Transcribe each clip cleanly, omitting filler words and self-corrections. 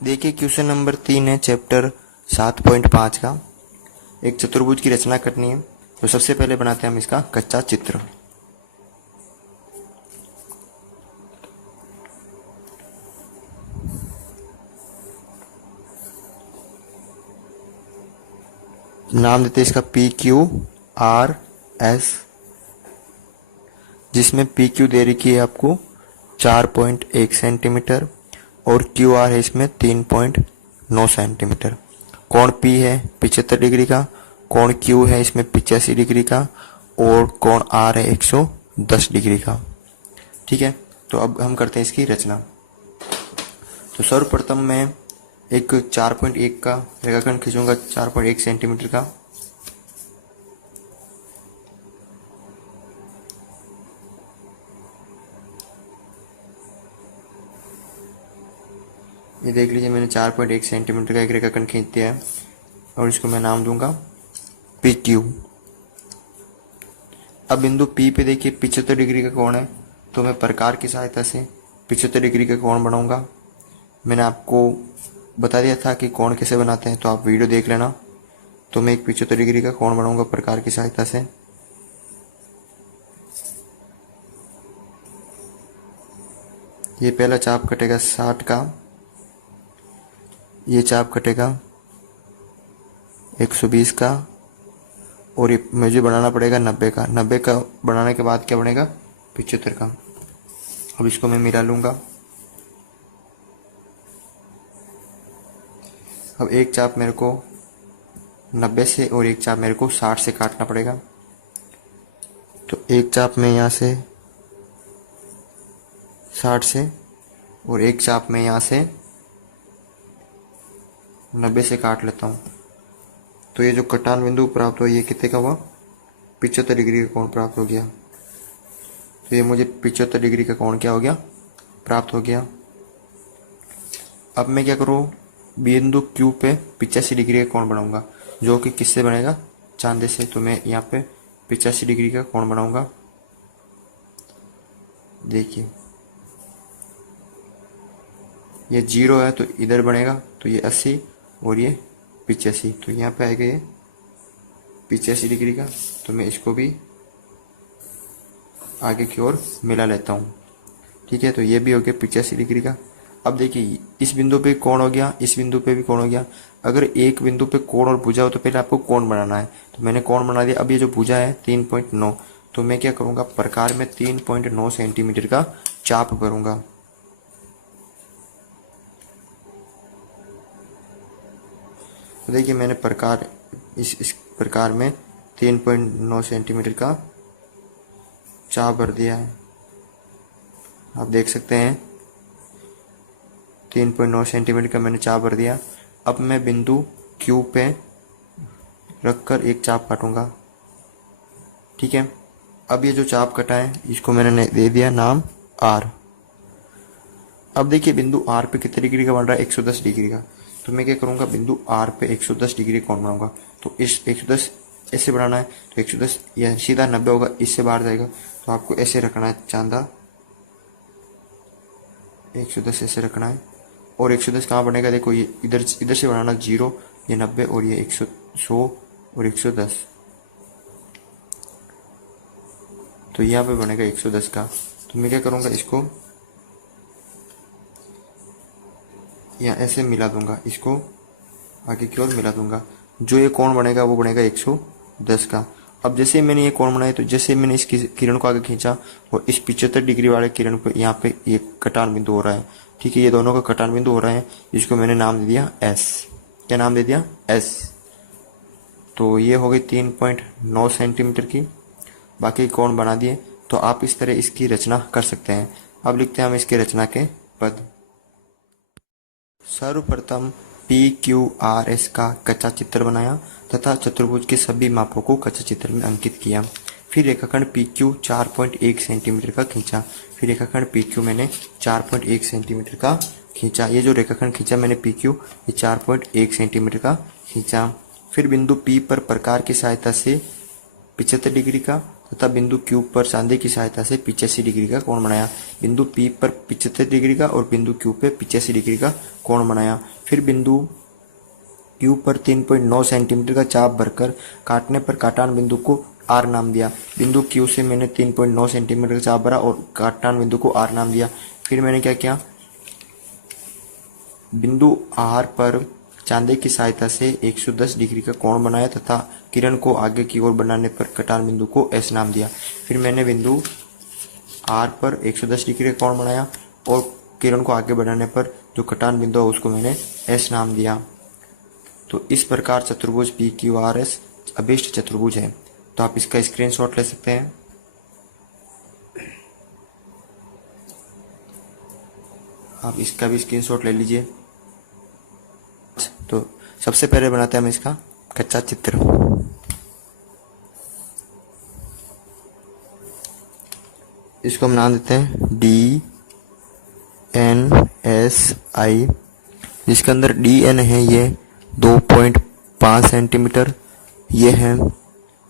देखिए question number 3 है chapter 7.5 का। एक चतुर्भुज की रचना करनी है। तो सबसे पहले बनाते हैं हम इसका कच्चा चित्र। नाम देते हैं इसका PQRS, जिसमें PQ दे रखी है आपको 4.1 सेंटीमीटर और QR है इसमें 3.9 सेंटीमीटर। कोण P है 75 डिग्री का, कोण Q है इसमें 85 डिग्री का और कोण R है 110 डिग्री का। ठीक है, तो अब हम करते हैं इसकी रचना। तो सर्वप्रथम मैं एक 4.1 का रेखाखंड खींचूंगा, 4.1 सेंटीमीटर का। ये देख लीजिए, मैंने 4.1 सेंटीमीटर का एक रेखाखंड खींच दिया है और इसको मैं नाम दूंगा PQ। अब बिंदु P पे देखिए 75 डिग्री का कोण है, तो मैं प्रकार की सहायता से 75 डिग्री का कोण बनाऊंगा। मैंने आपको बता दिया था कि कोण कैसे बनाते हैं, तो आप वीडियो देख लेना। तो मैं एक 75 डिग्री का कोण बनाऊंगा प्रकार की सहायता से। ये पहला चाप कटेगा 60 का, ये चाप कटेगा 120 का और ये मुझे बनाना पड़ेगा 90 का। 90 का बनाने के बाद क्या बनेगा 75 का। अब इसको मैं मिला लूंगा। अब एक चाप मेरे को 90 से और एक चाप मेरे को 60 से काटना पड़ेगा। तो एक चाप मैं यहाँ से 60 से और एक चाप मैं यहाँ से 90 से काट लेता हूँ। तो ये जो कटान बिंदु प्राप्त हुआ ये कितने का हुआ 75 डिग्री का कोण प्राप्त हो गया। तो ये मुझे 75 डिग्री का कोण क्या हो गया प्राप्त हो गया। अब मैं क्या करूँ, बिंदु Q पे 85 डिग्री का कोण बनाऊंगा, जो कि किससे बनेगा चांदे से। तो मैं यहाँ पे 85 डिग्री का कोण बनाऊंगा। देखिए ये 0 है तो इधर बनेगा, तो ये 80 और ये 85, तो यहाँ पे आएगा ये 85 डिग्री का। तो मैं इसको भी आगे की ओर मिला लेता हूँ। ठीक है, तो ये भी हो गया 85 डिग्री का। अब देखिए इस बिंदु पे कोण हो गया, इस बिंदु पे भी कोण हो गया। अगर एक बिंदु पे कोण और भुजा हो तो पहले आपको कोण बनाना है। तो मैंने कोण बना दिया। अब ये जो भुजा है 3.9, तो मैं क्या करूँगा प्रकार में 3.9 सेंटीमीटर का चाप भरूंगा। तो देखिए मैंने प्रकार इस प्रकार में 3.9 सेंटीमीटर का चाप भर दिया है। आप देख सकते हैं 3.9 सेंटीमीटर का मैंने चाप भर दिया। अब मैं बिंदु Q पे रखकर एक चाप काटूंगा। ठीक है, अब ये जो चाप कटा है इसको मैंने दे दिया नाम R। अब देखिए बिंदु R पे कितने डिग्री का बन रहा है 110 डिग्री का। तो मैं क्या करूंगा बिंदु R पे 110 डिग्री कोण बनाऊंगा। तो इस 110 ऐसे बनाना है, तो 110 यह सीधा 90 होगा, इससे बाहर जाएगा। तो आपको ऐसे रखना है चांदा, 110 ऐसे रखना है। और 110 कहाँ बनेगा, देखो ये इधर से बनाना 0, ये 90 और ये 100 और 110, तो यहाँ पे बनेगा 110 का। तो मैं क्या करूँगा इसको यहाँ ऐसे मिला दूंगा, इसको आगे की ओर मिला दूंगा। जो ये कोण बनेगा वो बनेगा 110 का। अब जैसे मैंने ये कोण बनाया, तो जैसे मैंने इस किरण को आगे खींचा और इस 75 डिग्री वाले किरण पे यहाँ पे ये कटान बिंदु हो रहा है। ठीक है, ये दोनों का कटान बिंदु हो रहा है, जिसको मैंने नाम दे दिया S। क्या नाम दे दिया S। तो ये हो गई 3.9 सेंटीमीटर की। बाकी कोण बना दिए। तो आप इस तरह इसकी रचना कर सकते हैं। अब लिखते हैं हम इसकी रचना के पद। सर्वप्रथम PQRS का कच्चा चित्र बनाया तथा चतुर्भुज के सभी मापों को कच्चे चित्र में अंकित किया। फिर रेखाखंड PQ 4.1 सेंटीमीटर का खींचा। फिर रेखाखंड PQ मैंने 4.1 सेंटीमीटर का खींचा। ये जो रेखाखंड खींचा मैंने PQ ये 4.1 सेंटीमीटर का खींचा। फिर बिंदु P पर प्रकार की सहायता से 75 डिग्री का तथा बिंदु Q पर चांदी की सहायता से 85 डिग्री का कोण बनाया। बिंदु P पर 75 डिग्री का और बिंदु Q पे 85 डिग्री का कोण बनाया। फिर बिंदु Q पर 3.9 सेंटीमीटर का चाप भरकर काटने पर काटान बिंदु को R नाम दिया। बिंदु Q से मैंने 3.9 सेंटीमीटर का चाप भरा और काटान बिंदु को R नाम दिया। फिर मैंने क्या किया, बिंदु R पर चांदी की सहायता से 110 डिग्री का कोण बनाया तथा किरण को आगे की ओर बढ़ाने पर कटान बिंदु को S नाम दिया। फिर मैंने बिंदु R पर 110 डिग्री का कोण बनाया और किरण को आगे बढ़ाने पर जो कटान बिंदु है उसको मैंने S नाम दिया। तो इस प्रकार चतुर्भुज PQRS अभिष्ट चतुर्भुज है। तो आप इसका स्क्रीनशॉट ले सकते हैं। आप इसका भी स्क्रीनशॉट ले लीजिए। तो सबसे पहले बनाते हैं हम इसका कच्चा चित्र। इसको हम नाम देते हैं DNSI, जिसके अंदर DN है ये 2.5 सेंटीमीटर, ये है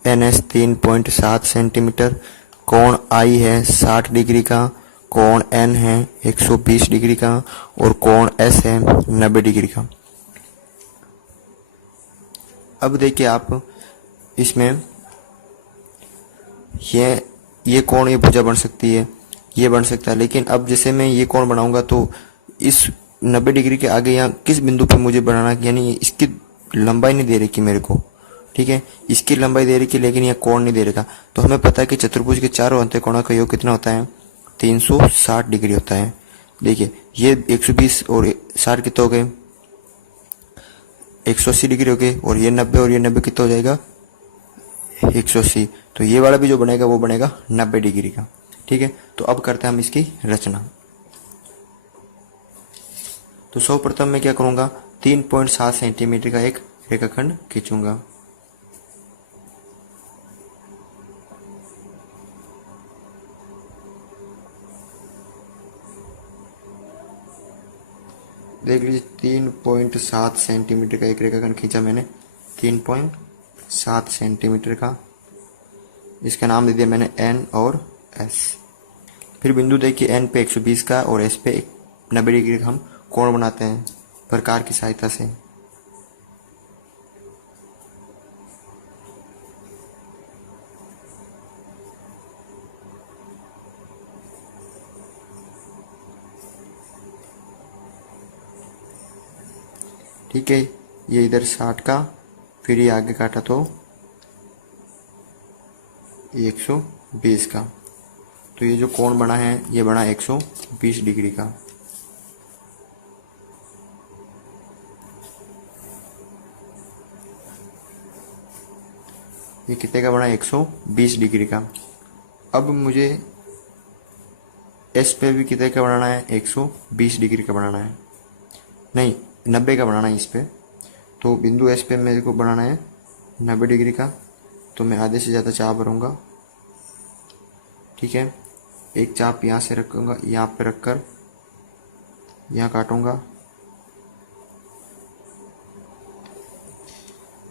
NS 3.7 सेंटीमीटर, कोण I है 60 डिग्री का, कोण N है 120 डिग्री का और कोण S है 90 डिग्री का। अब देखिए आप इसमें ये कोण, ये भुजा बन सकती है, ये बन सकता है, लेकिन अब जैसे मैं ये कोण बनाऊंगा तो इस 90 डिग्री के आगे यहाँ किस बिंदु पे मुझे बनाना, यानी इसकी लंबाई नहीं दे रही मेरे को, ठीक है, इसकी लंबाई दे रही लेकिन यह कोण नहीं दे रहा। तो हमें पता है कि चतुर्भुज के चारों अंतःकोणों का योग कितना होता है, 360 डिग्री होता है। देखिए ये 120 और 60 कितना हो गए, 180 डिग्री हो गए, और ये 90 और ये 90 कितना हो जाएगा, 180। तो ये वाला भी जो बनेगा वो बनेगा 90 डिग्री का, ठीक है। तो अब करते हैं हम इसकी रचना। तो सर्वप्रथम मैं क्या करूंगा, 3.7 सेंटीमीटर का एक रेखाखंड खींचूंगा। देख लीजिए 3.7 सेंटीमीटर का एक रेखाखंड खींचा मैंने, 3.7 सेंटीमीटर का। इसका नाम दे दिया मैंने N और S। फिर बिंदु देखिए N पे 120 का और S पे 90 डिग्री का हम कोण बनाते हैं प्रकार की सहायता से। ठीक है, ये इधर 60 का, फिर ये आगे काटा तो 120 का। तो ये जो कोण बना है ये बना 120 डिग्री का। ये कितने का बना, 120 डिग्री का। अब मुझे एस पे भी कितने का बनाना है, 120 डिग्री का बनाना है, नहीं 90 का बनाना है इस पे। तो बिंदु एस पे मेरे को बनाना है 90 डिग्री का। तो मैं आधे से ज़्यादा चाप भरूंगा, ठीक है। एक चाप यहाँ से रखूंगा, यहाँ पे रखकर यहाँ काटूंगा,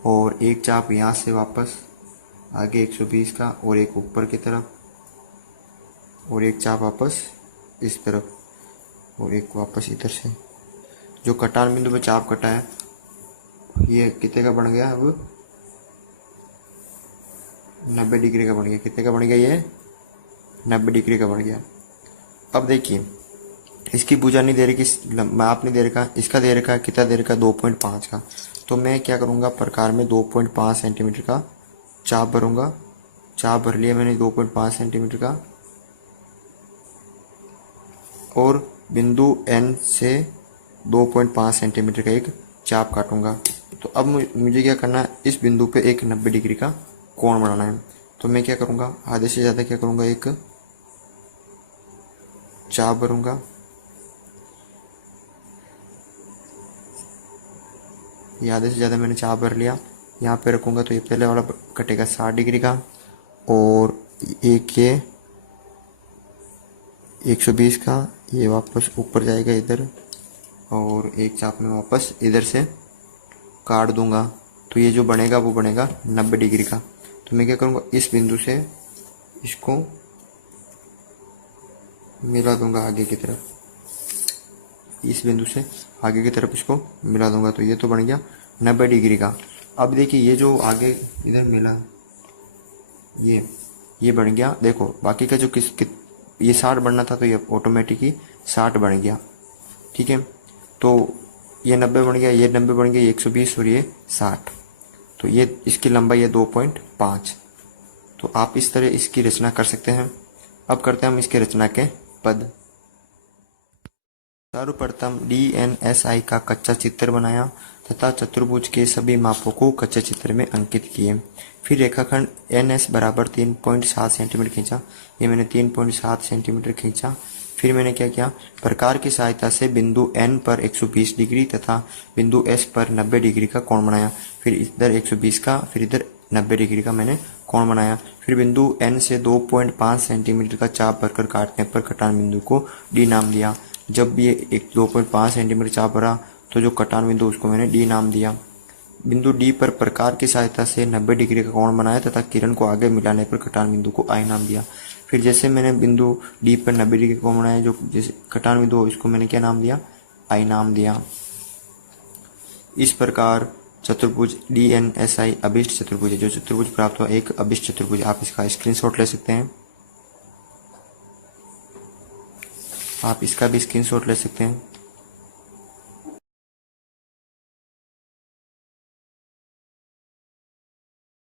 और एक चाप यहाँ से वापस आगे 120 का, और एक ऊपर की तरफ, और एक चाप वापस इस तरफ, और एक वापस इधर से। जो कटान बिंदु पे चाप कटा है ये कितने का बन गया, अब 90 डिग्री का बन गया। कितने का बन गया, ये 90 डिग्री का बन गया। अब देखिए इसकी भुजा नहीं दे रही, माप नहीं दे रखा, इसका दे रखा कितना दे रखा, 2.5 का। तो मैं क्या करूँगा, प्रकार में 2.5 सेंटीमीटर का चाप भरूंगा। चाप भर लिया मैंने 2.5 सेंटीमीटर का, और बिंदु N से 2.5 सेंटीमीटर का एक चाप काटूंगा। तो अब मुझे क्या करना है, इस बिंदु पे एक 90 डिग्री का कोण बनाना है। तो मैं क्या करूंगा, आधे से ज़्यादा क्या करूंगा, एक चाप भरूंगा, ये आधे से ज़्यादा मैंने चाप भर लिया। यहाँ पे रखूंगा तो ये पहले वाला कटेगा 60 डिग्री का, और एक ये 120 का, ये वापस ऊपर जाएगा इधर, और एक चाप में वापस इधर से काट दूंगा। तो ये जो बनेगा वो बनेगा 90 डिग्री का। तो मैं क्या करूँगा, इस बिंदु से इसको मिला दूंगा आगे की तरफ, इस बिंदु से आगे की तरफ इसको मिला दूंगा। तो ये तो बन गया 90 डिग्री का। अब देखिए ये जो आगे इधर मिला, ये बन गया, देखो बाकी का जो ये 60 बनना था तो ये ऑटोमेटिक ही 60 बन गया। ठीक है, तो ये 90 बन गया, ये 90 बन गया, ये 120 और ये 60। तो ये इसकी लंबाई है 2.5। तो आप इस तरह इसकी रचना कर सकते हैं। अब करते हैं हम इसके रचना के पद। सर्वप्रथम DNSI का कच्चा चित्र बनाया तथा चतुर्भुज के सभी मापों को कच्चे चित्र में अंकित किए। फिर रेखाखंड NS बराबर 3.7 सेंटीमीटर खींचा। ये मैंने 3.7 सेंटीमीटर खींचा। फिर मैंने क्या किया, प्रकार की सहायता से बिंदु N पर 120 डिग्री तथा बिंदु S पर 90 डिग्री का कोण बनाया। फिर इधर 120 का, फिर इधर 90 डिग्री का मैंने कोण बनाया। फिर बिंदु N से 2.5 सेंटीमीटर का चाप भरकर काटने पर कटान बिंदु को D नाम दिया। जब ये 2.5 सेंटीमीटर चाप भरा तो जो कटान बिंदु उसको मैंने D नाम दिया। बिंदु D पर प्रकार की सहायता से 90 डिग्री का कोण बनाया तथा किरण को आगे मिलाने पर कटान बिंदु को I नाम दिया। फिर जैसे मैंने बिंदु D पर 90 डिग्री का कोण बनाया, जो जैसे कटान बिंदु इसको मैंने क्या नाम दिया, I नाम दिया। इस प्रकार चतुर्भुज DNSI अभिष्ट चतुर्भुज है। जो चतुर्भुज प्राप्त हुआ एक अभिष्ट चतुर्भुज। आप इसका स्क्रीनशॉट ले सकते हैं, आप इसका भी स्क्रीनशॉट ले सकते हैं।